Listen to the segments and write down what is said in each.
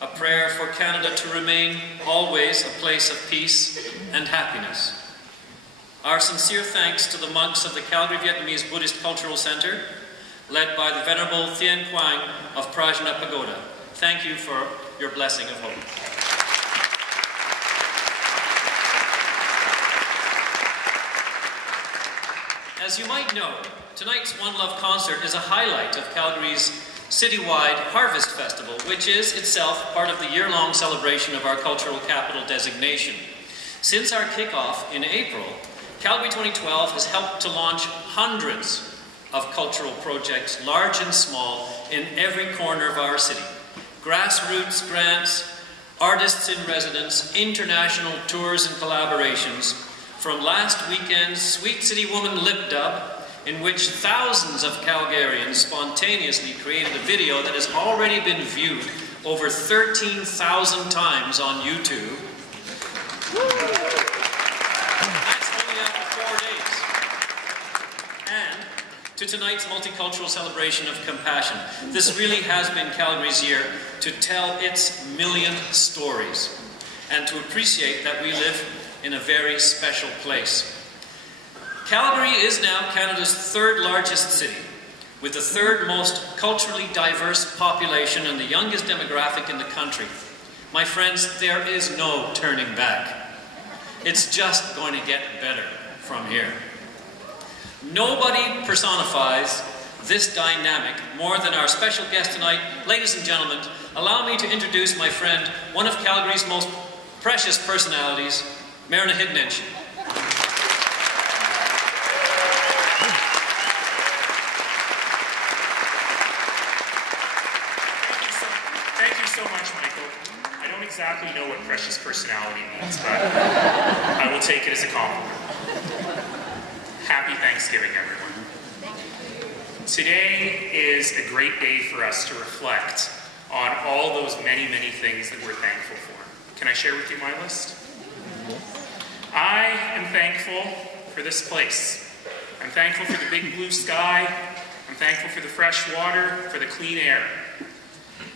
a prayer for Canada to remain always a place of peace and happiness. Our sincere thanks to the monks of the Calgary Vietnamese Buddhist Cultural Center, led by the Venerable Thien Quang of Prajna Pagoda. Thank you for your blessing of hope. As you might know, tonight's One Love concert is a highlight of Calgary's citywide Harvest Festival, which is itself part of the year-long celebration of our cultural capital designation. Since our kickoff in April, Calgary 2012 has helped to launch hundreds of cultural projects, large and small, in every corner of our city. Grassroots grants, artists in residence, international tours and collaborations, from last weekend's Sweet City Woman lip dub, in which thousands of Calgarians spontaneously created a video that has already been viewed over 13,000 times on YouTube. That's only after 4 days. And to tonight's multicultural celebration of compassion. This really has been Calgary's year to tell its million stories and to appreciate that we live in a very special place. Calgary is now Canada's third largest city, with the third most culturally diverse population and the youngest demographic in the country. My friends, there is no turning back. It's just going to get better from here. Nobody personifies this dynamic more than our special guest tonight. Ladies and gentlemen, allow me to introduce my friend, one of Calgary's most precious personalities, Mayor Naheed Nenshi. Thank you so much, Michael. I don't exactly know what precious personality means, but I will take it as a compliment. Happy Thanksgiving, everyone. Today is a great day for us to reflect on all those many, many things that we're thankful for. Can I share with you my list? I am thankful for this place. I'm thankful for the big blue sky. I'm thankful for the fresh water, for the clean air.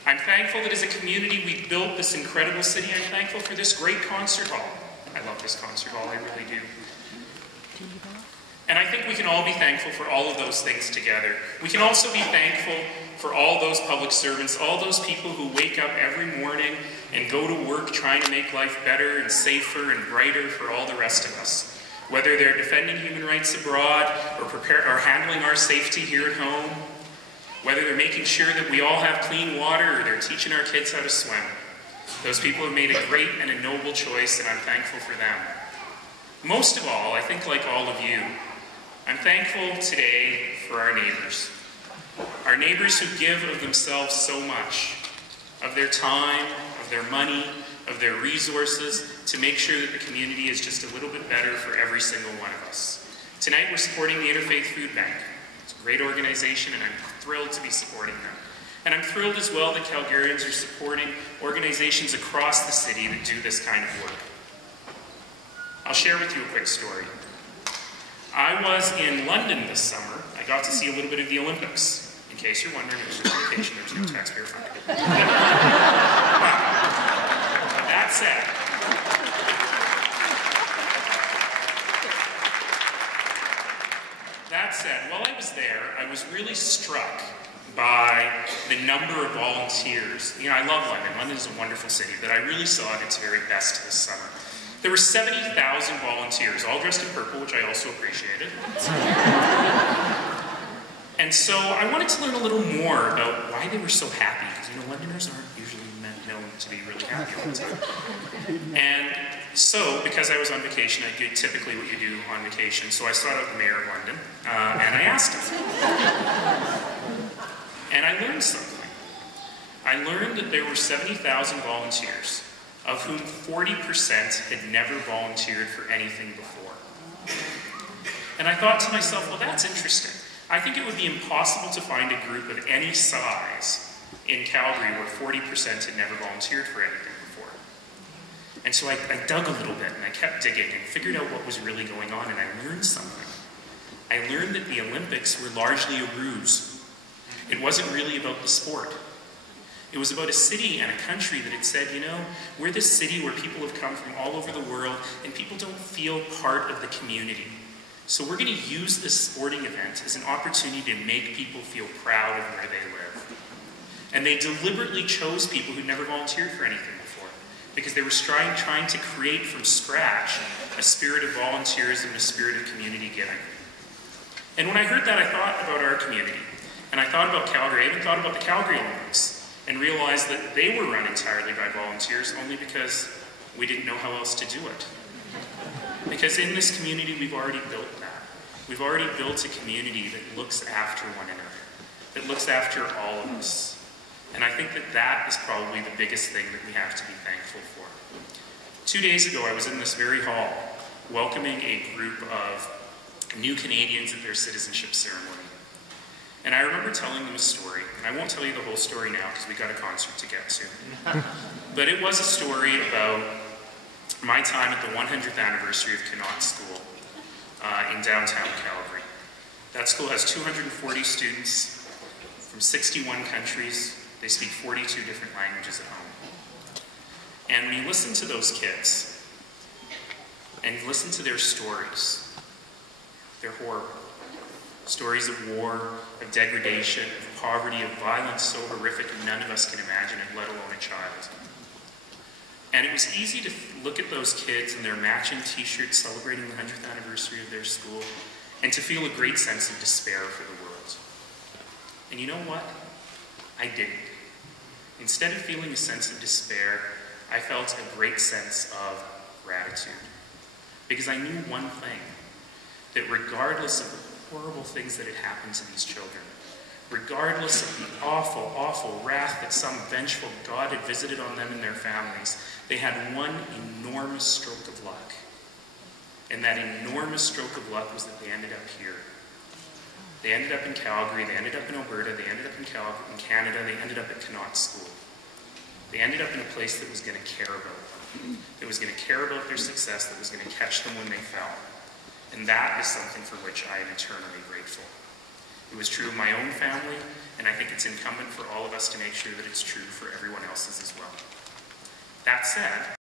I'm thankful that as a community we built this incredible city. I'm thankful for this great concert hall. I love this concert hall, I really do. And I think we can all be thankful for all of those things together. We can also be thankful for all those public servants, all those people who wake up every morning and go to work trying to make life better and safer and brighter for all the rest of us. Whether they're defending human rights abroad or handling our safety here at home, whether they're making sure that we all have clean water or they're teaching our kids how to swim. Those people have made a great and a noble choice, and I'm thankful for them. Most of all, I think like all of you, I'm thankful today for our neighbors. Our neighbors who give of themselves so much, of their time, of their money, of their resources, to make sure that the community is just a little bit better for every single one of us. Tonight we're supporting the Interfaith Food Bank. It's a great organization and I'm thrilled to be supporting them. And I'm thrilled as well that Calgarians are supporting organizations across the city that do this kind of work. I'll share with you a quick story. I was in London this summer. I got to see a little bit of the Olympics. In case you're wondering, it was a vacation, there was no taxpayer funding. That said, while I was there, I was really struck by the number of volunteers. You know, I love London. London is a wonderful city that I really saw at its very best this summer. There were 70,000 volunteers, all dressed in purple, which I also appreciated. And so I wanted to learn a little more about why they were so happy, because, you know, Londoners aren't usually known to be really happy all the time. And so, because I was on vacation, I did typically what you do on vacation, so I sought out the mayor of London, and I asked him. And I learned something. I learned that there were 70,000 volunteers, of whom 40% had never volunteered for anything before. And I thought to myself, well, that's interesting. I think it would be impossible to find a group of any size in Calgary where 40% had never volunteered for anything before. And so I dug a little bit and I kept digging and figured out what was really going on, and I learned something. I learned that the Olympics were largely a ruse. It wasn't really about the sport. It was about a city and a country that had said, you know, we're this city where people have come from all over the world and people don't feel part of the community. So we're going to use this sporting event as an opportunity to make people feel proud of where they live. And they deliberately chose people who'd never volunteered for anything before, because they were trying to create from scratch a spirit of volunteerism, a spirit of community giving. And when I heard that, I thought about our community. And I thought about Calgary. I even thought about the Calgary Olympics, and realized that they were run entirely by volunteers only because we didn't know how else to do it. Because in this community, we've already built that. We've already built a community that looks after one another, that looks after all of us. And I think that that is probably the biggest thing that we have to be thankful for. 2 days ago, I was in this very hall welcoming a group of new Canadians at their citizenship ceremony. And I remember telling them a story, and I won't tell you the whole story now because we got a concert to get to. But it was a story about my time at the 100th anniversary of Canon School in downtown Calgary. That school has 240 students from 61 countries. They speak 42 different languages at home. And when you listen to those kids, and you listen to their stories, they're horrible. Stories of war, of degradation, of poverty, of violence so horrific none of us can imagine it, let alone a child. And it was easy to look at those kids in their matching t-shirts celebrating the 100th anniversary of their school and to feel a great sense of despair for the world. And you know what? I didn't. Instead of feeling a sense of despair, I felt a great sense of gratitude. Because I knew one thing, that regardless of the horrible things that had happened to these children, regardless of the awful, awful wrath that some vengeful God had visited on them and their families, they had one enormous stroke of luck. And that enormous stroke of luck was that they ended up here. They ended up in Calgary, they ended up in Alberta, they ended up in Canada, they ended up at Canon School. They ended up in a place that was going to care about them, that was going to care about their success, that was going to catch them when they fell. And that is something for which I am eternally grateful. It was true of my own family, and I think it's incumbent for all of us to make sure that it's true for everyone else's as well. That said,